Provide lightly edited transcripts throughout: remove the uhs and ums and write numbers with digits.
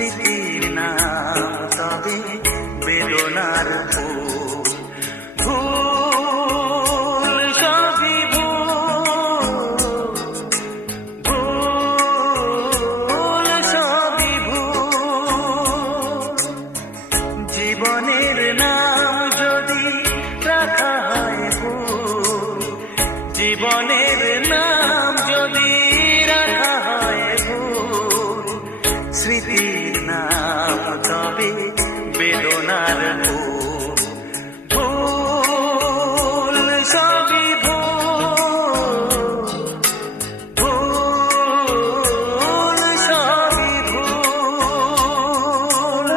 স্মৃতির নাম তবে বেদনার ফুল। ভুল সবই ভুল সবই ভুল। জীবনের নাম যদি রাখা হয় ভুল, জীবনের নাম যদি রাখা হয় ভুল, স্মৃতির নাম তবে বেদনার ফুল। ভুল সবই ভুল, ভুল সবই ভুল।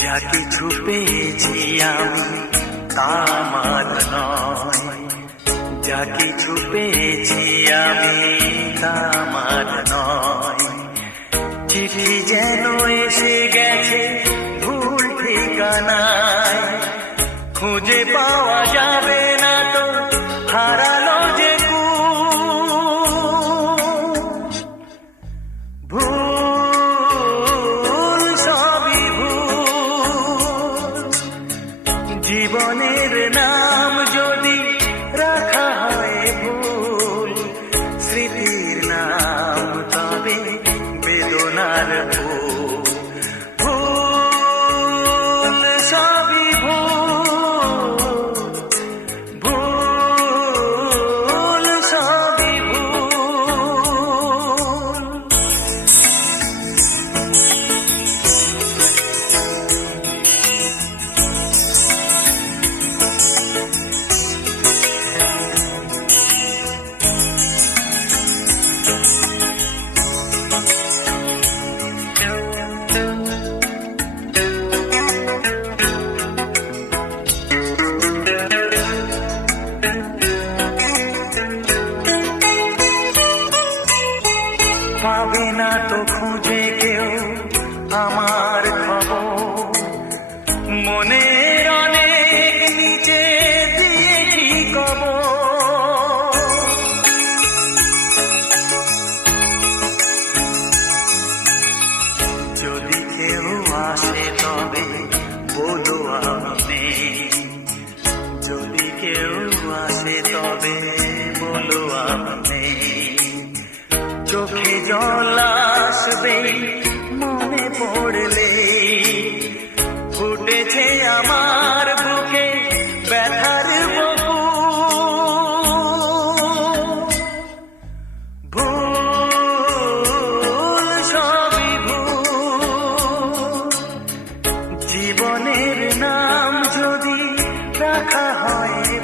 যা কিছু পেয়েছি আমি তা আমার নয়, যা কিছু পেয়েছি আমি তা আমার নয়। চিঠি যেন এসে গেছে ভুল ঠিকানায়, খুঁজে পাওয়া যাবে না তো হারালো যে ভুল সবই ভুল। জীবনের নাম যদি রাখা হয় ভুল, স্মৃতির নাম তবে বেদনার ফুল। ভুল সবই ভুল, ভুল সবই ভুল। পাবে না তো খুঁজে কেউ আমার খবর, মনের অনেক নিচে দিয়েছি কবর। যদি কেউ আসে তবে বলো আমি, যদি কেউ আসে তবে বলো আমি। চোখে জল আসবে মনে পড়লে,